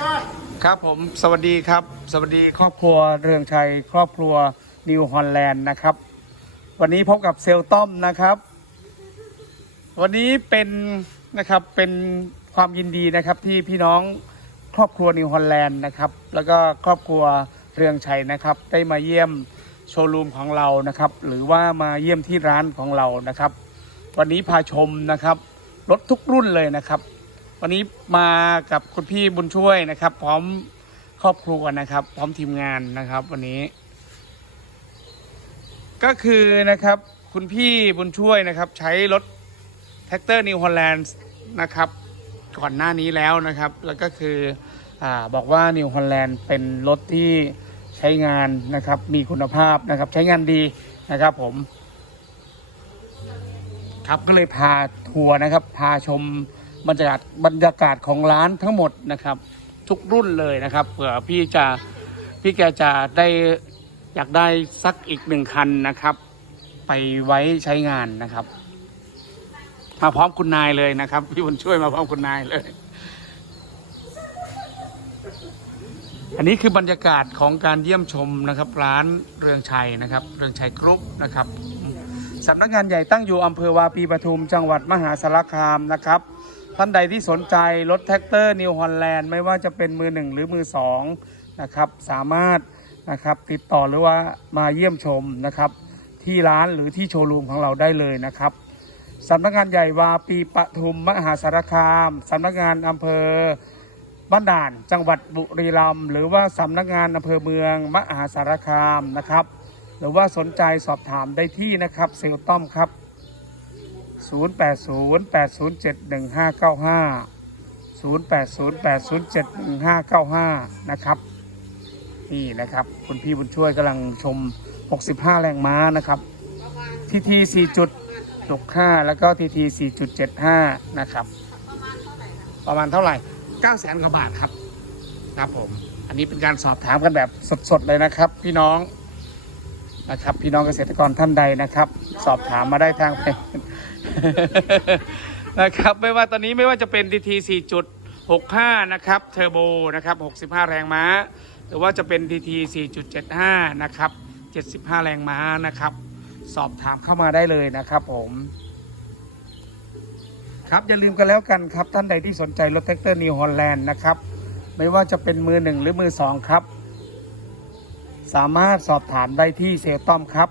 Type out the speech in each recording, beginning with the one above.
ยอด ครับผมสวัสดีครับ สวัสดีครอบครัวเรืองชัย ครอบครัวนิวฮอลแลนด์นะครับ วันนี้พบกับเซลต้อมนะครับ วันนี้เป็นนะครับเป็นความยินดีนะครับที่พี่น้องครอบครัวนิวฮอลแลนด์นะครับแล้วก็ครอบครัวเรืองชัยนะครับ ได้มาเยี่ยมโชว์รูมของเรานะครับ หรือว่ามาเยี่ยมที่ร้านของเรานะครับ วันนี้พาชมนะครับรถทุกรุ่นเลยนะครับ วันนี้มากับคุณพี่บุญช่วยนะครับ พร้อมครอบครัวนะครับ พร้อมทีมงานนะครับ วันนี้ ก็คือนะครับ คุณพี่บุญช่วยนะครับ ใช้รถแท็กเตอร์นิวฮอลแลนด์นะครับ ก่อนหน้านี้แล้วนะครับ แล้วก็คืออบอกว่านิวฮอลแลนด์เป็นรถที่ใช้งานนะครับ มีคุณภาพนะครับ ใช้งานดีนะครับ ผม ครับก็เลยพาทัวร์นะครับ พาชม บรรยากาศบรรยากาศของร้านทั้งหมดนะครับ ทุกรุ่นเลยนะครับเผื่อพี่จะพี่แกจะได้อยากได้สักอีกหนึ่งคันนะครับ ไปไว้ใช้งานนะครับมาพร้อมคุณนายเลยนะครับ พี่บุญช่วยมาพร้อมคุณนายเลย อันนี้คือบรรยากาศของการเยี่ยมชมนะครับ ร้านเรืองชัยนะครับ เรืองชัยกรุ๊ปนะครับสำนักงานใหญ่ตั้งอยู่อำเภอวาปีปทุมจังหวัดมหาสารคามนะครับ ท่านใดที่สนใจรถแท็กเตอร์นิวฮอลแลนด์ไม่ว่าจะเป็นมือหนึ่งหรือมือสองนะครับสามารถนะครับติดต่อหรือว่ามาเยี่ยมชมนะครับที่ร้านหรือที่โชว์รูมของเราได้เลยนะครับสำนักงานใหญ่วาปีปทุมมหาสารคามสำนักงานอำเภอบ้านด่านจังหวัดบุรีรัมย์หรือว่าสำนักงานอำเภอเมืองมหาสารคามนะครับ หรือว่าสนใจสอบถามได้ที่นะครับเซลต้อมครับ 0808071595 นะครับ นี่นะครับ คุณพี่บุญช่วยกำลังชม 65 แรงม้านะครับทีที4.65แล้วก็ทีที4.75 นะครับ ประมาณเท่าไหร่9แสนกว่าบาทครับ ครับผม อันนี้เป็นการสอบถามกันแบบสดๆ เลยนะครับ พี่น้องนะครับพี่น้องเกษตรกรท่านใดนะครับ สอบถามมาได้ทางเพจ นะครับไม่ว่าตอนนี้ไม่ว่าจะเป็น DT 4.65 นะครับเทอร์โบนะครับ 65 แรงม้า หรือว่าจะเป็น DT 4.75 นะครับ 75 แรงม้านะครับ สอบถามเข้ามาได้เลยนะครับผมครับอย่าลืมกันแล้วกันครับ ท่านใดที่สนใจรถแท็กเตอร์นิวฮอลแลนด์นะครับ ไม่ว่าจะเป็นมือหนึ่งหรือมือสองครับ สามารถสอบถามได้ที่เซลต้อมครับ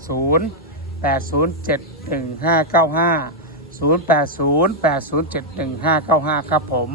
080 807 1595 080 807 1595 ครับผม